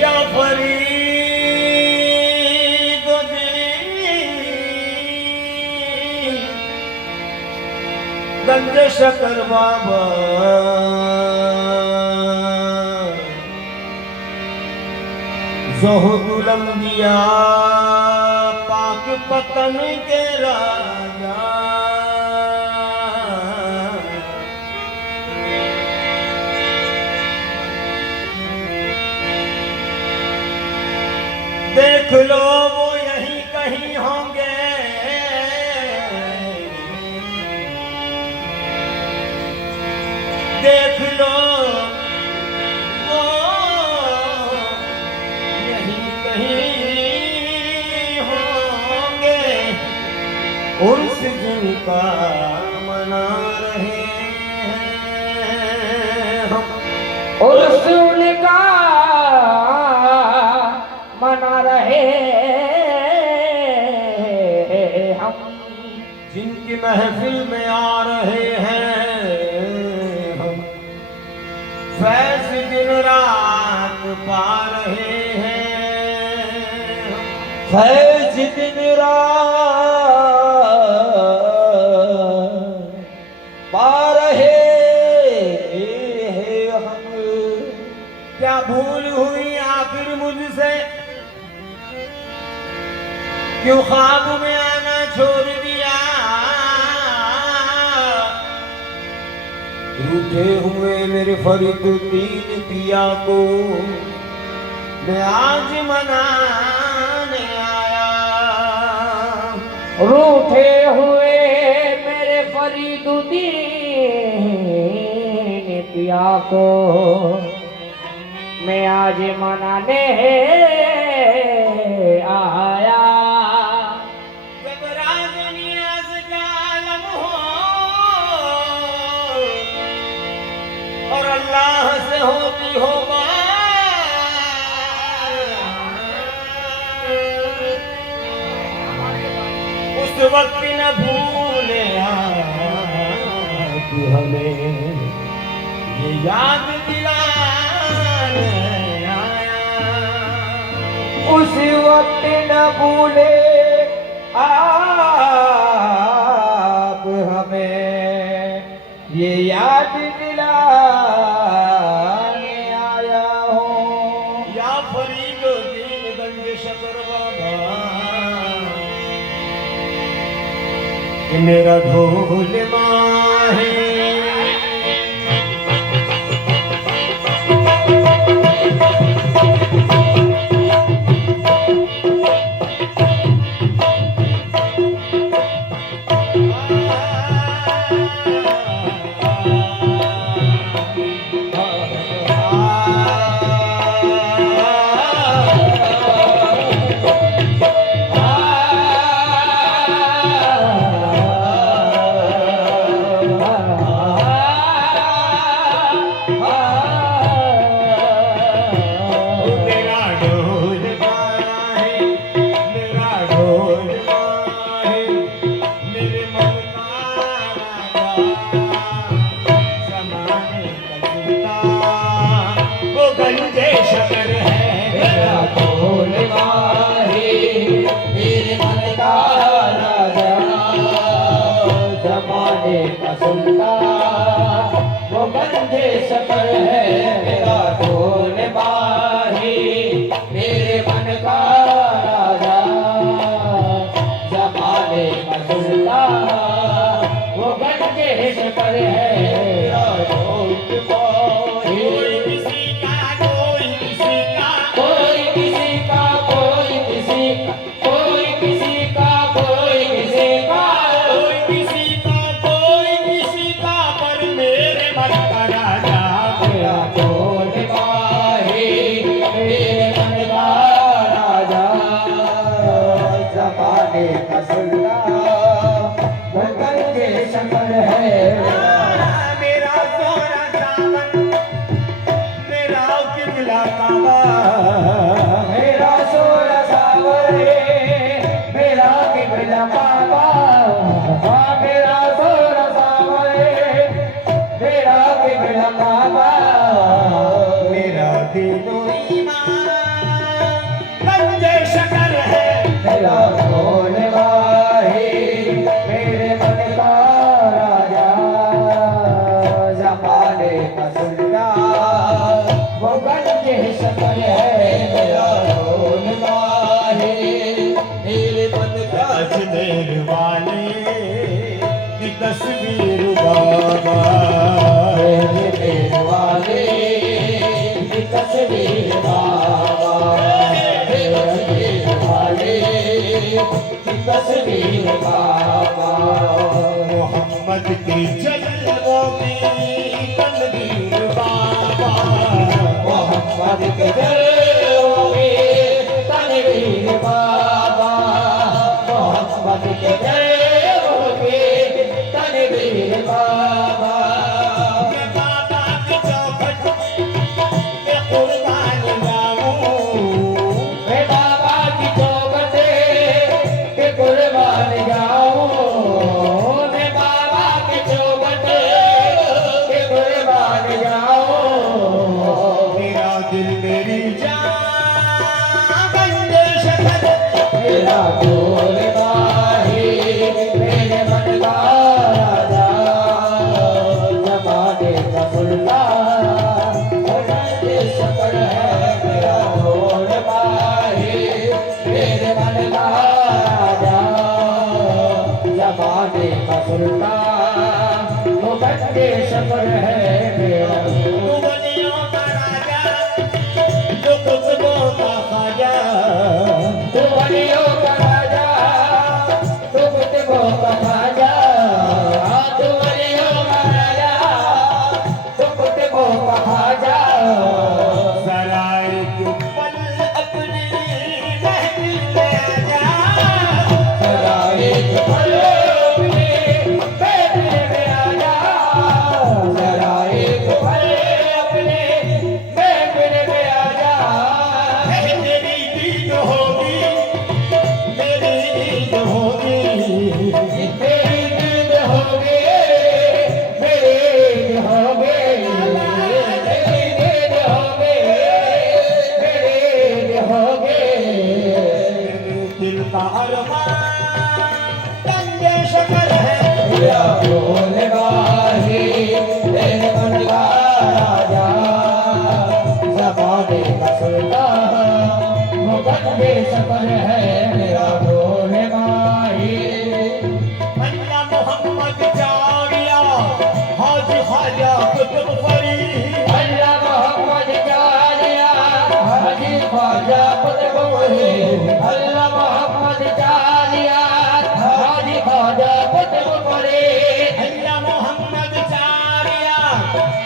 या फरीद गंज शकर बाबा ज़ोहुल अंबिया पाक पतन के राजा देख लो वो यहीं कहीं होंगे देख लो वो यहीं कहीं होंगे उर्स जिनका मना रहे हैं हम उर्स उनका मना रहे हम जिनकी महफिल में आ रहे हैं हम फैज दिन रात पा रहे हैं फैज दिन रात पा रहे हम। क्या भूल हुई आखिर मुझसे क्यों ख्वाब में आना छोड़ दिया रूठे हुए मेरे फरीदुद्दीन पिया को मैं आज मनाने आया रूठे हुए मेरे फरीदुद्दीन पिया को मैं आज मनाने आया। जब राज नियाज़ का आलम हो और अल्लाह से होती हो बात उस वक्त न भूले आप हमें ये याद दिलाने आया उस वक्त न भूले आप हमें ये याद दिलाने आया हो। या फरीदुद्दीन गंज शकर बाबा कि मेरा ढोल माहे शकर है मेरा ढोल माहे मेरे मन का राजा जमाने का सुल्तान वो गंजे शकर है। मेरा ढोल माहे मेरे मन का राजा जमाने का सुल्तान वो गंजे शकर है। मेरा ढोल मेरा दिलो ईमान सफर है मेरा ढोल बाहे मेरे मन का अजमेर वाले की तस्वीर बाबा, अजमेर वाले की तस्वीर बाबा, अजमेर वाले की तस्वीर बाबा, मोहम्मद के जन्मों में तनवीर बाबा, मोहम्मद के जलवों में तनवीर बाबा, मोहम्मद के जलवों में तनवीर बाबा, मैं बाबा की चौखट पे कुर्बान जाऊं, मैं बाबा की चौखट पे कुर्बान जाऊं, मैं बाबा की चौखट पे कुर्बान जाऊं, मेरा दिल मेरी जान बंदे शकर, मेरा ढोल बाहे मेरे मन का राजा, जमाने का सुल्तान बंदे शकर है मेरा ढोल बाहे मेरे मन का राजा, जमाने का सुल्तान वो बंदे शकर है मेरा तू बलियों का राजा, जो कुतुबों का ख्वाजा, तू बलियों का राजा, तू कुतुबों का ख्वाजा, तू बलियों का राजा, तू कुतुबों का ख्वाजा, जरा एक पल अपनी महफिल में आजा, जरा एक पल अपने महफिल में आजा, जरा एक पल अपने महफिल में आजा, मेरी ईद होगी, मेरी ईद होगी, मेरी ईद होगी, मेरी ईद होगी, मेरी ईद होगी, मेरी ईद होगी, मेरे दिल का अरमान तंगे शकर है, मेरा ढोल बाहे मेरे मन का राजा, ज़माने का सुल्तान वो बंदे शकर है मेरा ढोल बाहे, अल्लाह मोहम्मद जारिया हाजी ख्वाजा कुतुब फरीद, अल्लाह मोहम्मद जालिया हाजी ख्वाजा कुतुब फरीद, अल्लाह मोहम्मद जालिया हाजी ख्वाजा कुतुब फरीद, अल्लाह मोहम्मद जारिया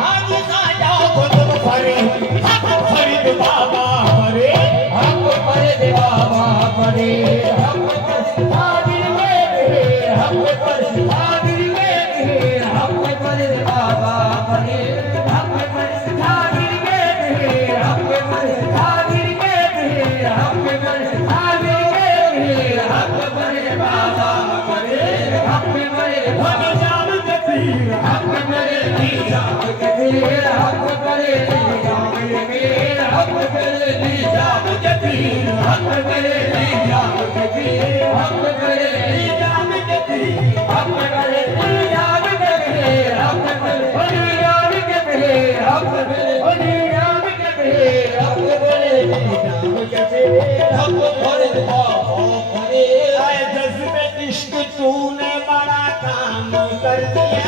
हाजी ख्वाजा कुतुब फरीद, हक फरीद बाबा फरीद, हक फरीद बाबा फरीद, हक फरीद हाजिर में भीड़, हक फरीद हाजिर में भीड़, हक फरीद बाबा फरीद, हक फरीद हाजिर में भीड़, हक फरीद हाजिर में भीड़, हक फरीद हाजिर में भीड़, हक फरीद बाबा फरीद, हक फरीद हम जान के पीर, हक फरीद निजाम के भीड़, हक फरीद निजाम के भीड़, हक फरीद निजाम के भीड़, हक फरीद निजाम के भीड़, हक फरीद निजाम के भीड़, हक फरीद निजाम के भीड़, हक फरीद निजाम के भीड़, हक फरीद निजाम के भीड़, हक फरीद निजाम के भीड़, हक फरीद बाबा फरीद, आए जज्बे इश्क तूने बड़ा काम कर दिया,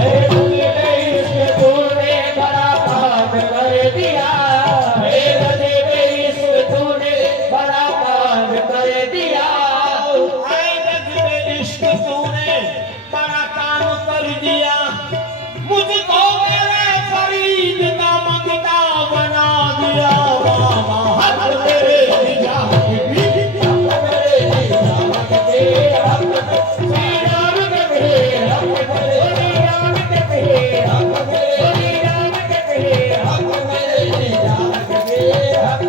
हे तूने इश्क तूने बड़ा काम कर दिया, हे तूने इश्क तूने बड़ा काम कर दिया, आए जज्बे इश्क तूने बड़ा काम कर दिया, मुझको मेरे फरीद का मंगता बना दिया बाबा, हक तेरे निजाम की बीवी, हक मेरे निजाम के भीड़, हक श्री राम के भीड़, हक श्री राम के भीड़, हक श्री राम के भीड़, हक मेरे निजाम के भीड़, हक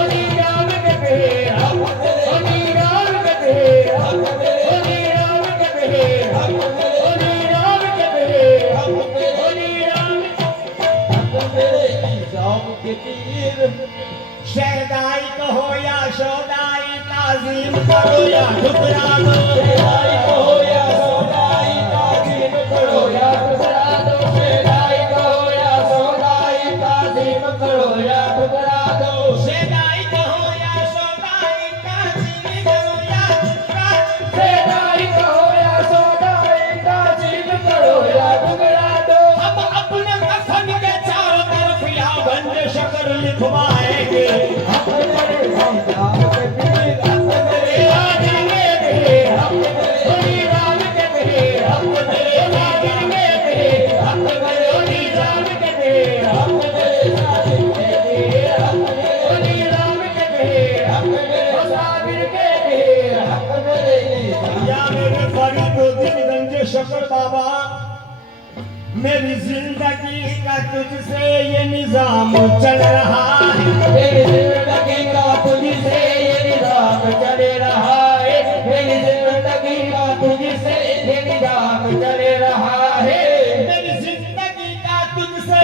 श्री राम के भीड़, हक श्री राम के भीड़, हक श्री राम के भीड़, हक श्री राम के भीड़, हक श्री राम, हक मेरे निजाम के भीड़, शहदाई कहो या शोदाई, ताजीम करो या ठुकरा दो, शेराई कहो या सौदाई, ताज़ीम करो या ठुकरा दो, शेराई कहो या सौदाई, ताज़ीम करो या ठुकरा दो सेदाई कहो या सौदाई काजी करो या सेदाई कहो या सौदाई ताजीब करो या टुकड़ा दो हम अपने कफन के चारों तरफ या गंज शकर लिखवाएंगे हम तेरे संतान के पीर हम तेरे आदिल के पीर हम तेरे राम के पीर हम तेरे आदिल के पीर हम तेरे जान के पीर हम तेरे सादिक के पीर हम तेरे राम के पीर हम तेरे सादिक के पीर हम तेरे या मेरे फरीदुद्दीन गंज शकर बाबा मेरी जिंदगी का तुझसे ये निजाम चल रहा है मेरी जिंदगी का तुझसे ये निजाम चल रहा है मेरी जिंदगी का तुझसे ये निजाम चल रहा है मेरी जिंदगी का तुझसे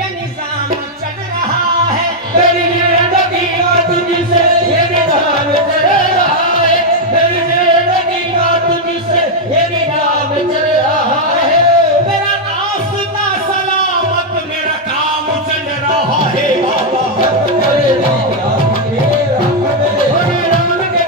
ये निजाम चल रहा है मेरी जिंदगी का तुझसे ये निजाम चल रहा है मेरी जिंदगी का तुझसे ये निजाम चल रहा है मेरा आस्था सलामत मेरा काम चल रहा है बाबा मेरे राम के राम के राम के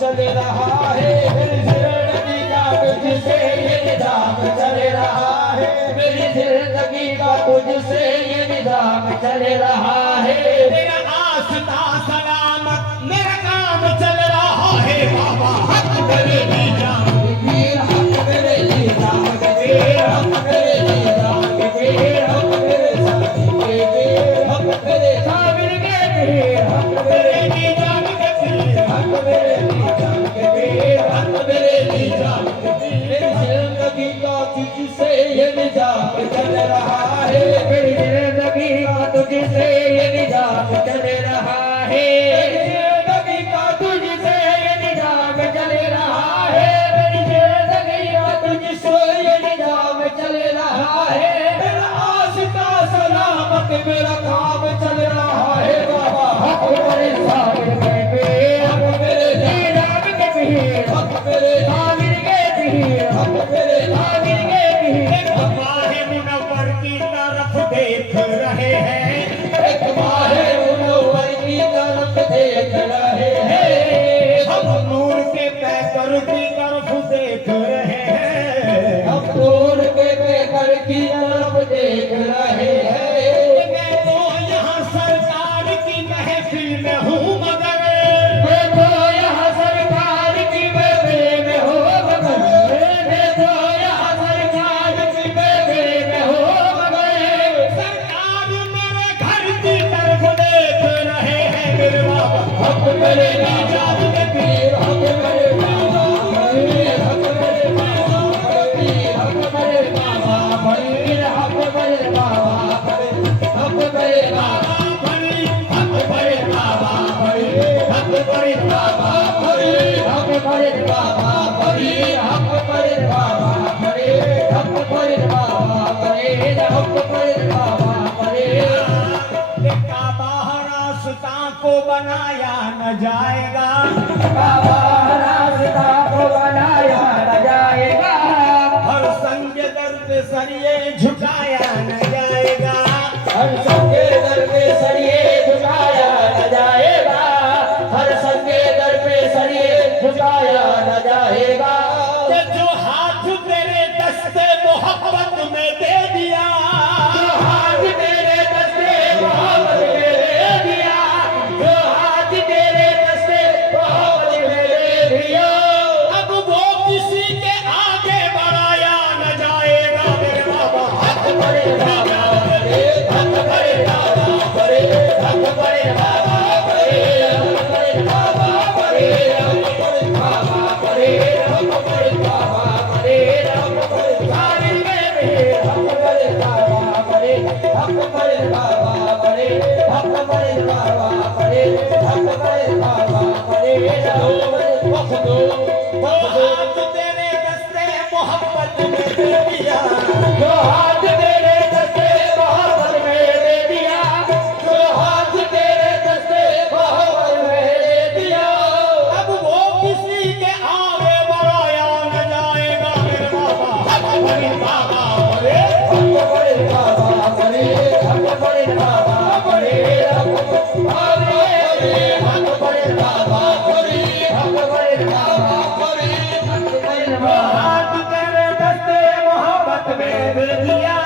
चल रहा है मेरी जिंदगी का तुझसे ये निजाम चल रहा है मेरी जिंदगी का तुझसे ये निजाम चल रहा है मेरा आस्था सलामत मेरा काम चल रहा है बाबा हक करे भी जान वीर हम मेरे निजाम के वीर हम मेरे निजाम के वीर हम मेरे साथी के वीर हम मेरे साबिर के वीर हम मेरे निजाम के पीर हम मेरे निजाम के वीर हम मेरे निजाम के वीर मेरी जिंदगी का तुझसे ये निजाम चल रहा है मेरी जिंदगी का तुझसे ये निजाम चल रहा है मेरी जिंदगी का तुझसे ये निजाम चल रहा है मेरी जिंदगी का तुझसे ये निजाम चल रहा है मेरा आस्था सलामत मेरा काम चल रहा है बाबा हक मेरे साबिर के पीर हक मेरे निजाम के पीर हक मेरे साबिर के पीर हक मेरे साबिर के पीर माहे मुनव्वर की तरफ देख रहे हैं एक माहे मुनव्वर की तरफ देख रहे हैं हम नूर के पैकर की तरफ देख रहे हैं हम नूर के बेकर की तरफ देख रहे हैं मैं तो यहाँ सरकार की महफिल में हूँ मगर देखो यहाँ सरकार की बेबे में हो मगर देखो यहाँ सरकार की बेबे में हो मगर सरकार मेरे घर की तरफ देख रहे हैं मेरे बाबा हक मेरे निजाम के पीर हक मेरे बाबा पीर हक मेरे बाबा पीर हक मेरे बाबा पीर हक मेरे बाबा पीर हक मेरे बाबा हक बड़े बाबा हक मेरे बाबा पीर हक मेरे बाबा पीर हक मेरे बाबा पीर हक मेरे बाबा पीर हक मेरे बाबा पीर काबा रास्ता को बनाया न जाएगा बाबा रास्ता को बनाया न जाएगा हर संग दर पे सरिये झुकाया न जाएगा हर संगे दर पे सरिये झुकाया न जाएगा हर संगे दर पे सरिये झुकाया न जाएगा कि जो हाथ तेरे दस्ते मोहब्बत में दे दिया जो हाथ तेरे दस्ते मोहब्बत में दे दिया जो हाथ तेरे दस्ते मोहब्बत में दे दिया अब वो किसी के आगे बढ़ाया न जाएगा मेरे बाबा हक बड़े बाबा बड़े हक बड़े बाबा बड़े हक बड़े बाबा बड़े हक बड़े बाबा बड़े हक बड़े बाबा बड़े हक बड़े बाबा बड़े हक बड़े साबिर के पीर हक बड़े बाबा बड़े हक बड़े बाबा बड़े हक बड़े बाबा बड़े हक बड़े बाबा बड़े बख्शो वो हाथ तेरे दस्ते मोहब्बत में दे दिया जो हाथ तेरे दस्ते मोहब्बत में दे दिया जो हक परे बाबा परे हक परे बाबा परे हक परे बाबा हाथ तेरे दस्ते मोहब्बत में दे दिया,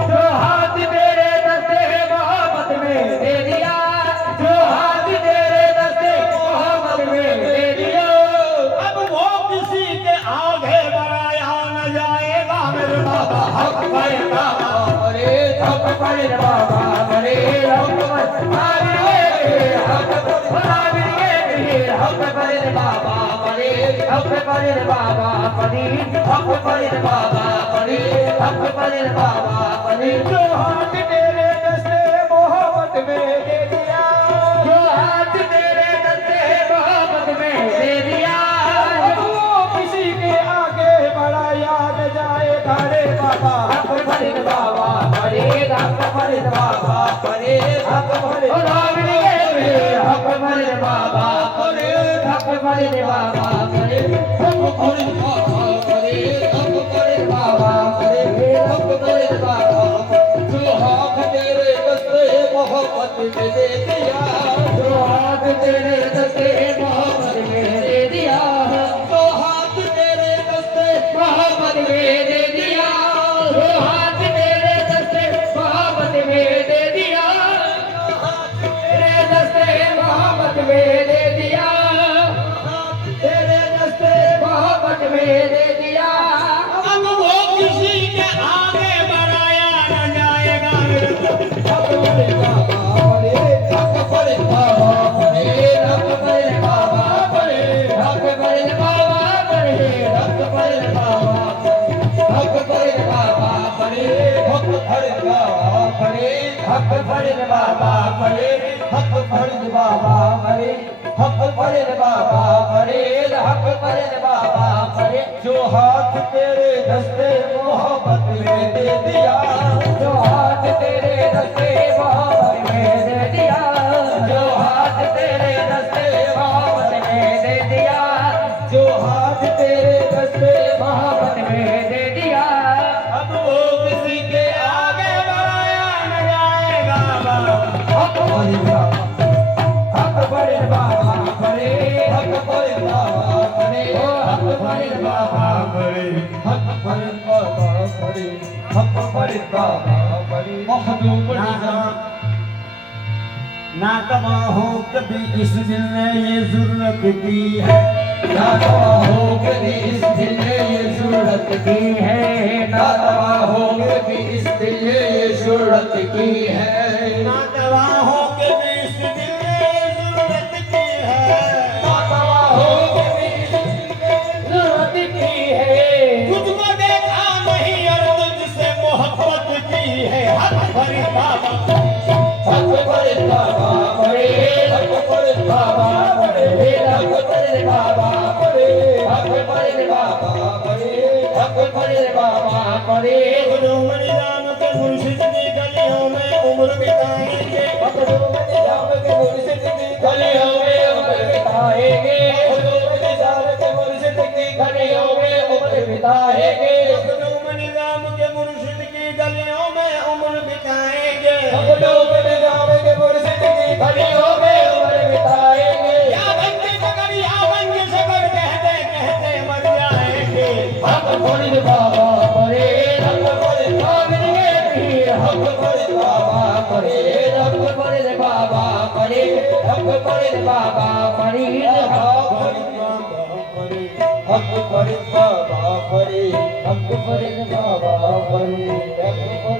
जो हाथ तेरे दस्ते मोहब्बत में दे दिया, जो हाथ तेरे दस्ते मोहब्बत में दे दिया। अब वो किसी के आगे बढ़ाया न जाएगा मेरे बाबा। हक परे बाबा परे हक परे बाबा परे हक परे हक परे बाबा परे हक परे बाबा परे हक परे बाबा परे हक परे बाबा परे जो हाथ तेरे दस्ते मोहब्बत में दे दिया, जो हाथ तेरे दस्ते मोहब्बत में दे दिया। अब वो किसी के आगे बढ़ाया न जाएगा रे बाबा। हक परे बाबा परे हक परे बाबा परे हक परे हक परे बाबा परे हक परे बाबा परे हक परे बाबा परे हक परे बाबा परे हक परे बाबा। जो हाथ तेरे दस्ते मोहब्बत में दे दिया, जो हाथ तेरे दस्ते मोहब्बत में दे दिया, जो हाथ तेरे दस्ते मोहब्बत में दे दिया, जो हाथ तेरे दस्ते मोहब्बत में दे दिया, तेरे दस्ते मोहब्बत में दे दिया, तेरे दस्ते मोहब्बत में दे दिया। अब वो किसी के आगे बढ़ाया न जाएगा मेरे बाबा। हक परे बाबा परे हक परे बाबा परे हक परे बाबा परे हक परे बाबा परे हक परे बाबा हक परे बाबा परे हक परे बाबा परे हक परे बाबा परे हक परे बाबा परे हक परे बाबा परे हक परे बाबा परे। जो हाथ तेरे दस्ते मोहब्बत में दे दिया, जो हाथ तेरे दस्ते मोहब्बत में दे दिया, जो हाथ तेरे दस्ते मोहब्बत में दे दिया, जो हाथ तेरे दस्ते मोहब्बत में दे दिया। अब वो किसी के आगे बढ़ाया न जाएगा बाबा। हक परे बाबा हक परे बाबा परे हक परे बाबा परे हक परे बाबा परे हक परे बाबा परे हक परे बाबा परे महदूम निजाम। ना हो कभी इस दिल ने ये जरूरत की है, ना दवा हो कभी इस दिल ने ये जरूरत की है, ना दवा हो कभी इस दिल ने ये जरूरत की है, ना दवा हो कभी इस दिल ने ये जरूरत की है, ना दवा हो कभी इस दिल ने जरूरत की है। तुझको देखा नहीं और तुझसे मोहब्बत की है। हक भरे बाबा हक परे बाबा परे हक परे बाबा परे हक परे बाबा परे हक परे बाबा परे हक परे बाबा परे। गुरुमणि राम के मुर्शिद की गलियों में उम्र बिताएंगे, गुरुमणि राम के मुर्शिद की गलियों में उम्र बिताएंगे, गुरुमणि राम के मुर्शिद की गलियों में उम्र बिताएंगे, गुरुमणि राम के मुर्शिद की गलियों में उम्र बिताएंगे। गुरुमणि राम के मुर्शिद की गलियों में उम्र बिताएंगे। या बंदी सगर कहते कहते मर जाएंगे। हक परे बाबा परे हक परे हक परे बाबा परे हक परे बाबा परे हक परे बाबा परे हक परे बाबा परे हक परे बाबा परे हक परे